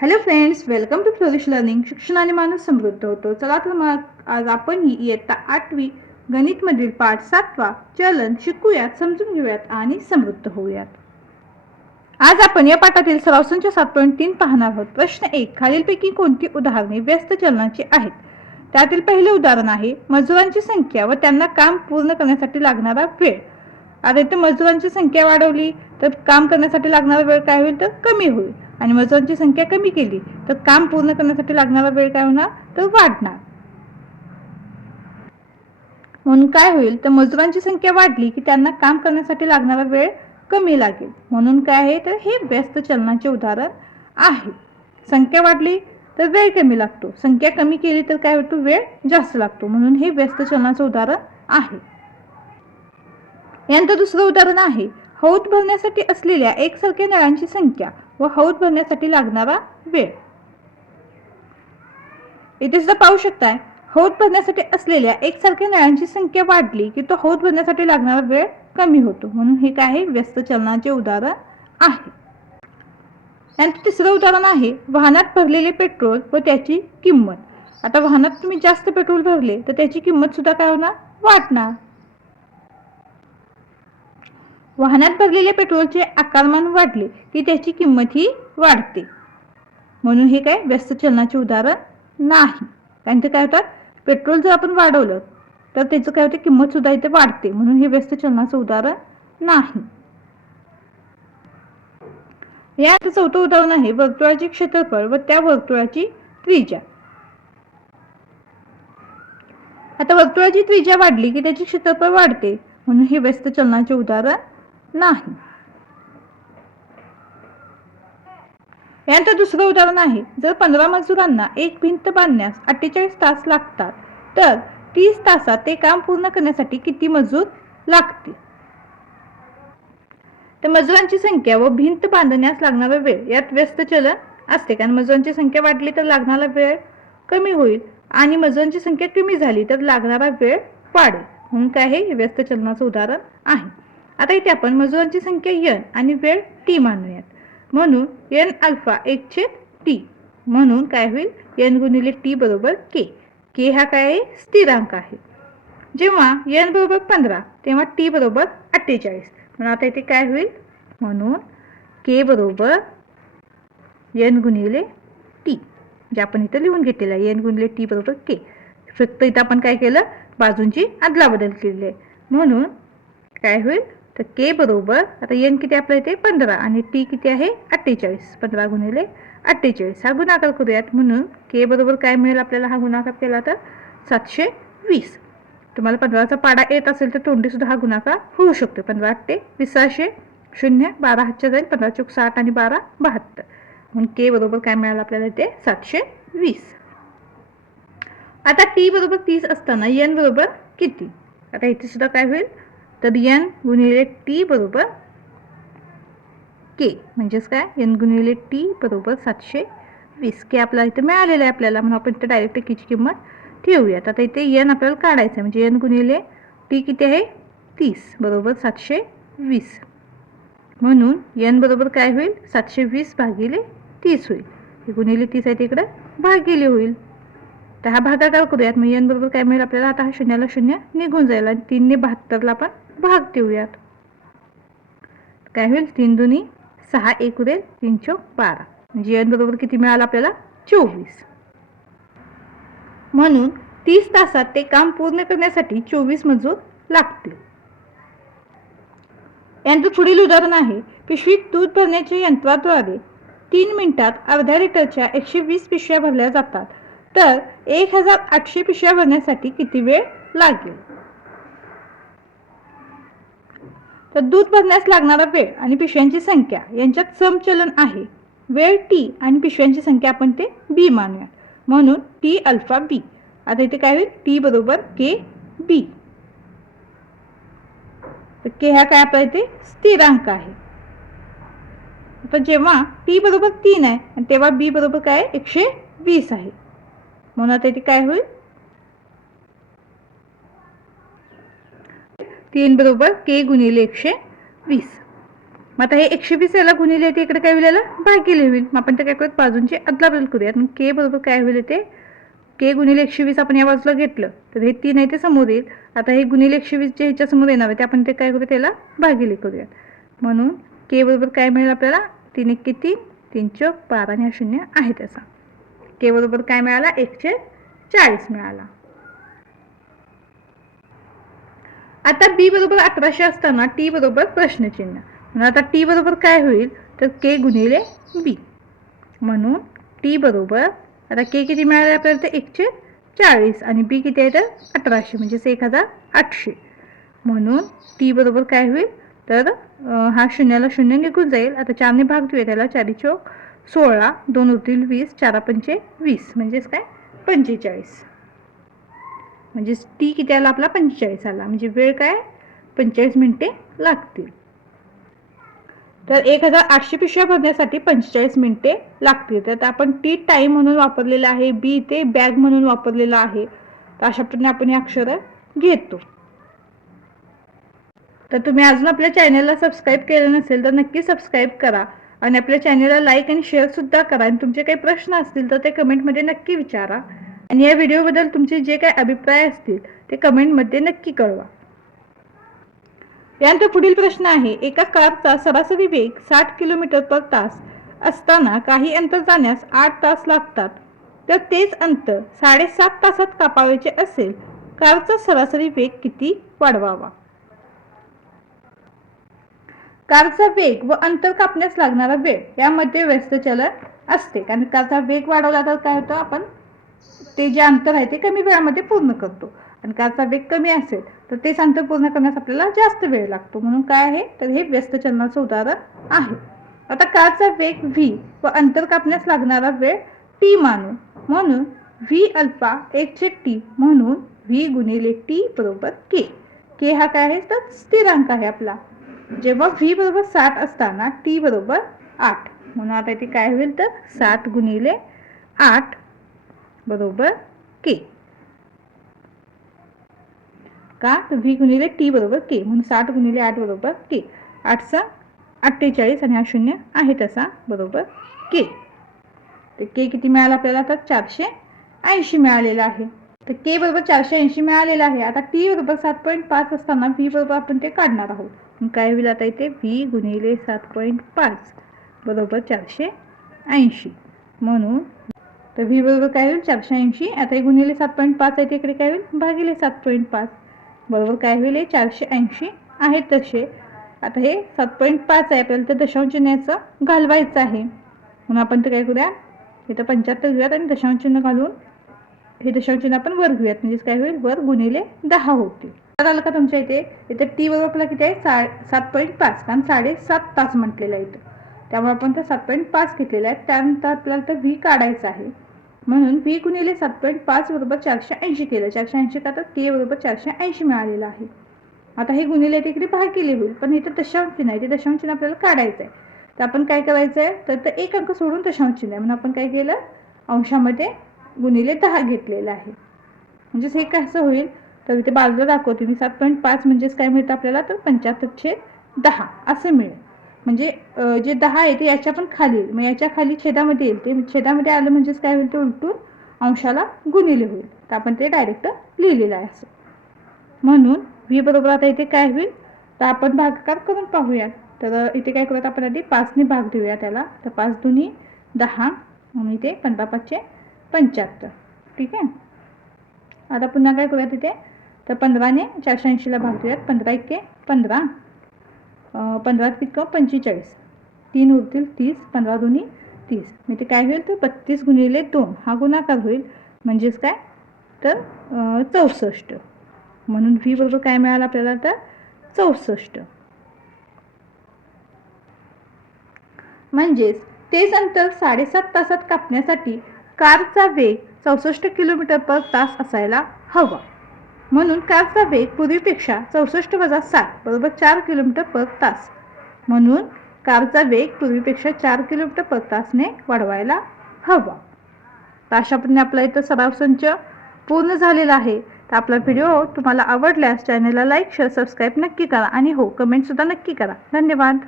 Hello friends, welcome to flourish learning. शिक्षण आणि माणूस समृद्ध होतो. चला तर मग आज आपण ही इयत्ता 8वी गणितमधील पाठ 7वा चलन शिकूयात, समजून घेऊयात आणि समृद्ध होऊयात. आज आपण या पाठातील सराव संच 7.3 पाहणार आहोत. प्रश्न 1. खालीलपैकी कोणती उदाहरणे व्यस्त चलनाची आहेत? त्यातील पहिले उदाहरण आहे मजुरांची संख्या व त्यांना काम पूर्ण करण्यासाठी लागणारा वेळ. आता इथे मजुरांची संख्या वाढवली तर काम करण्यासाठी लागणारा वेळ काय होईल तर कमी होईल, आणि मजुरांची संख्या कमी केली तर काम पूर्ण करण्यासाठी लागणारा वेळ काय होणार तर वाढणार. म्हणून काय होईल तर मजुरांची संख्या वाढली की त्यांना काम करण्यासाठी लागणारा वेळ कमी लागेल. म्हणून काय आहे तर हे व्यस्त चलनाचे उदाहरण आहे. संख्या वाढली तर वेळ कमी लागतो, संख्या कमी केली तर काय होतो वेळ जास्त लागतो. म्हणून हे व्यस्त चलनाचे उदाहरण आहे. यानंतर दुसरं उदाहरण आहे हौद भरण्यासाठी असलेल्या एकसारख्या नळांची संख्या व हौद भरण्यासाठी लागणारा वेळ. इथे सुद्धा पाहू शकताय हौद भरण्यासाठी असलेल्या एकसारख्या नळांची संख्या वाढली की तो हौद भरण्यासाठी लागणारा वेळ कमी होतो. म्हणून हे काय आहे व्यस्त चलनाचे उदाहरण आहे. यानंतर तिसरं उदाहरण आहे वाहनात भरलेले पेट्रोल व त्याची किंमत. आता वाहनात तुम्ही जास्त पेट्रोल भरले तर त्याची किंमत सुद्धा काय होणार वाढणार. वाहनात भरलेल्या पेट्रोलचे आकारमान वाढले की त्याची किंमत ही वाढते. म्हणून हे काय व्यस्त चलनाचे उदाहरण नाही. त्यानंतर काय होतात पेट्रोल जर आपण वाढवलं तर त्याचं काय होतं किंमत सुद्धा इथे वाढते. म्हणून हे व्यस्त चलनाचं उदाहरण नाही. यात चौथं उदाहरण आहे वर्तुळाचे क्षेत्रफळ व त्या वर्तुळाची त्रिज्या. आता वर्तुळाची त्रिज्या वाढली की त्याचे क्षेत्रफळ वाढते. म्हणून हे व्यस्त चलनाचे उदाहरण नाही. यानंतर दुसरं उदाहरण आहे जर 15 मजुरांना एक भिंत बांधण्यास 48 तास लागतात तर 30 तासात ते काम पूर्ण करण्यासाठी किती मजूर लागतील? तर मजुरांची संख्या व भिंत बांधण्यास लागणारा वेळ यात व्यस्त चलन असते, कारण मजुरांची संख्या वाढली तर लागणारा वेळ कमी होईल आणि मजुरांची संख्या कमी झाली तर लागणारा वेळ वाढेल. म्हणून काय हे व्यस्त चलनाचं उदाहरण आहे. आता इथे आपण मजुरांची संख्या n आणि वेळ t मानूयात. म्हणून n अल्फा 1/t. म्हणून काय होईल n गुणिले t बरोबर k. k हा काय आहे स्थिरांक आहे. जेव्हा n बरोबर 15 तेव्हा t बरोबर 48. म्हणून आता इथे काय होईल म्हणून k बरोबर n गुणिले t, जे आपण इथे लिहून घेतलेलं आहे n गुणिले t बरोबर k. फक्त इथं आपण काय केलं बाजूंची अदलाबदल केलेली आहे. म्हणून काय होईल तर k बरोबर आता n किती आपल्या इथे 15 आणि t किती आहे 48. 15 गुणिले 48 हा गुणाकार करूयात. म्हणून k बरोबर काय मिळेल आपल्याला हा गुणाकार केला तर 720. तुम्हाला 15चा पाडा येत असेल तर तोंडी सुद्धा हा गुणाकार होऊ शकतो. 15 8 20 0 12 हातच्या जाईल 15 चौक 60 आणि 12 72. म्हणून k बरोबर काय मिळालं आपल्याला इथे 720. आता t बरोबर 30 असताना n बरोबर किती? आता इथे सुद्धा काय होईल तर n गुणिले t बरोबर k. म्हणजेच काय n गुणिले t बरोबर 720. k आपला इथे मिळालेला आहे आपल्याला, म्हणून आपण इथे डायरेक्ट कीची किंमत ठेवूयात. आता इथे n आपल्याला काढायचं आहे. म्हणजे n गुणिले t किती आहे 30 बरोबर 720. म्हणून n बरोबर काय होईल 720 भागिले 30 होईल. गुणिले 30 आहे तिकडे भागिले होईल. तर हा भागाकार करूयात. मग n बरोबर काय मिळेल आपल्याला आता हा शून्याला शून्य निघून जाईल आणि 3 ने 72ला आपण भाग देऊयात. काय होईल 3 दुनी 6 1 उरेल 3 चौक 12. म्हणजे n बरोबर किती मिळालं आपल्याला 24. म्हणून 30 तासात ते काम पूर्ण करण्यासाठी 24 मजूर लागतील. यानंतर पुढील उदाहरण आहे पिशवीत दूध भरण्याच्या यंत्राद्वारे 3 मिनिटात अर्ध्या लिटरच्या 120 पिशव्या भरल्या जातात तर 1800 पिशव्या भरण्यासाठी किती वेळ लागेल? तर दूध भरण्यास लागणारा वेळ आणि पिशव्यांची संख्या यांच्यात समचलन आहे. वेळ t आणि पिशव्यांची संख्या आपण ते b मानूयात. म्हणून t अल्फा b. आता इथे काय होईल t बरोबर k b. तर k हा काय आपला इथे स्थिरांक आहे. आता जेव्हा t बरोबर 3 आहे आणि तेव्हा b बरोबर काय 120 आहे. म्हणून आता इथे काय होईल 3 बरोबर k गुणिले 120. मग आता हे 120 याला गुणिले ते इकडे काय होईल, भागिले होईल. मग आपण ते काय करूयात, बाजूंची अदलाबदल करूयात. मग के बरोबर काय होईल, ते के गुणिले 120 आपण या बाजूला घेतलं तर हे 3 आहे ते समोर येईल. आता हे गुणिले 120 जे ह्याच्या समोर येणार आहे ते आपण ते काय करूया, त्याला भागिले करूयात. म्हणून के बरोबर काय मिळेल आपल्याला, 3 1 3, 3 4 12 आणि हा 0 आहे त्याचा. के बरोबर काय मिळाला, 140 मिळाला. आता बी बरोबर 1100 असताना टी बरोबर प्रश्नचिन्ह. म्हणून आता टी बरोबर काय होईल, तर के गुणिले बी. म्हणून टी बरोबर आता के किती मिळाले आपल्याला, तर 140 आणि बी किती आहे तर 1100 म्हणजे 1800. म्हणून टी बरोबर काय होईल, तर हा शून्याला शून्य निघून जाईल. आता 4ने भाग देऊया त्याला, 4 चौक 16, 2 उरतील 20, 4 पंचे 20 म्हणजेच काय 45. म्हणजे टी किती आला आपला, 45 आला. म्हणजे वेळ काय 45 मिनिटे लागतील. तर 1800 पिशव्या भरण्यासाठी 45 मिनिटे लागतील. तर आपण टी टाइम म्हणून वापरलेला आहे, बी ते बॅग म्हणून वापरलेला आहे. तर अशा प्रकारे आपण हे अक्षर घेतो. तर तुम्ही अजून आपल्या चॅनलला सबस्क्राईब केलं नसेल तर नक्की सबस्क्राईब करा आणि आपल्या चॅनलला लाईक आणि शेअर सुद्धा करा. आणि तुमचे काही प्रश्न असतील तर ते कमेंटमध्ये नक्की विचारा. आणि या व्हिडिओबद्दल तुमचे जे काही अभिप्राय असतील ते कमेंटमध्ये नक्की कळवा. यानंतर पुढील प्रश्न आहे, एका कारचा सरासरी वेग 60 किलोमीटर पर तास असताना काही अंतर जाण्यास 8 तास लागतात. तर तेच अंतर 7.5 तासात कापावायचे असेल, कारचा सरासरी वेग किती वाढवावा. कारचा वेग व अंतर कापण्यास लागणारा वेळ यामध्ये व्यस्त चलन असते. कारण कारचा वेग वाढवला तर काय होतं, आपण ते जे अंतर आहे ते कमी वेळामध्ये पूर्ण करतो. आणि कारचा वेग कमी असेल तर तेच अंतर पूर्ण करण्यास आपल्याला जास्त वेळ लागतो. म्हणून काय आहे, तर हे व्यस्त चलनाचं उदाहरण आहे. आता कारचा वेग व्ही व अंतर कापण्यास लागणारा वेळ टी मानू. म्हणून व्ही अल्फा 1/t म्हणून व्ही गुणिले टी बरोबर के. के हा काय आहे, तर स्थिरांक आहे आपला. जेव्हा व्ही बरोबर 60 असताना टी बरोबर 8. म्हणून आता इथे काय होईल, तर 7 गुणिले 8 बरोबर के. का, तर व्ही गुणिले टी बरोबर के. म्हणून 60 गुणिले 8 बरोबर के. 8 48 आणि हा 0 आहे तसा बरोबर के. तर के किती मिळाला आपल्याला, तर 480 मिळालेला आहे. तर के बरोबर 480 मिळालेला आहे. आता टी बरोबर 7.5 असताना व्ही बरोबर आपण ते काढणार आहोत. काय होईल आता इथे, व्ही गुणिले 7.5 बरोबर 480. म्हणून तर व्ही बरोबर काय होईल, 480. आता हे गुणिले 7.5 आहे, इकडे काय होईल, भागिले 7.5 बरोबर काय होईल, 480 आहे तसे. आता हे 7.5 आहे, आपल्याला तर दशांश चिन्हाचं घालवायचं आहे. म्हणून आपण ते काय करूया, इथं 75 घेऊयात आणि दशांश चिन्ह घालून हे दशांश चिन्ह आपण वर घेऊयात. म्हणजेच काय होईल, वर गुणिले 10 होतील. आलं का तुमच्या इथे. इथे टी बरोबर आपल्याला किती आहे, 7.5. कारण 7.5 तास म्हटलेलं आहे इथं, त्यामुळे आपण तर 7.5 घेतलेलं आहे. त्यानंतर आपल्याला तर व्ही काढायचं आहे. म्हणून व्ही गुणिले 7.5 बरोबर 480 केलं. 480 का, तर के बरोबर 480 मिळालेलं आहे. आता हे गुणिले तिकडे भागिले होईल, पण इथं दशांश चिन्ह आहे, ते दशांश चिन्ह आपल्याला काढायचं आहे. तर आपण काय करायचं आहे, तर एक अंक सोडून दशांश चिन्ह आहे म्हणून आपण काय केलं, अंशामध्ये गुणिले 10 घेतलेलं आहे. म्हणजेच हे कसं होईल, तर इथे बाजूला दाखवते मी. 7.5 म्हणजेच काय मिळतं आपल्याला, तर 75/10 असं मिळेल. म्हणजे जे 10 आहे ते याच्या पण खाली येईल. मग याच्या खाली छेदामध्ये येईल, ते छेदामध्ये आलं म्हणजेच काय होईल, ते उलटून अंशाला गुणिले होईल. तर आपण ते डायरेक्ट लिहिलेलं आहे असं. म्हणून व्ही बरोबर आता इथे काय होईल, तर आपण भागाकार करून पाहूया. तर इथे काय करूयात, आपण आधी 5ने भाग देऊया त्याला. तर 5 दुनी 10 आणि इथे 15×5 = 75. ठीक आहे. आता पुन्हा काय करूयात इथे, तर 15ने 480ला भाग देऊयात. 15 × 15, 15 × 45, 3 उरतील 30, 15 दुनी 30. मग ते काय होईल, तर 32 गुणिले 2 हा गुणाकार होईल. म्हणजेच काय, तर 64. म्हणून व्ही बरोबर काय मिळालं आपल्याला, तर 64. म्हणजेच तेच अंतर 7.5 तासात कापण्यासाठी कारचा वेग 64 किलोमीटर पर तास असायला हवा. म्हणून कारचा वेग पूर्वीपेक्षा 64 - 7 बरोबर 4 किलोमीटर पर तास. म्हणून कारचा वेग पूर्वीपेक्षा 4 किलोमीटर पर तासने वाढवायला हवा. तर अशा प्रकारे आपला इथं सराव संच पूर्ण झालेला आहे. तर आपला व्हिडिओ तुम्हाला आवडल्यास चॅनलला लाईक, शेअर, सबस्क्राईब नक्की करा आणि हो, कमेंट सुद्धा नक्की करा. धन्यवाद.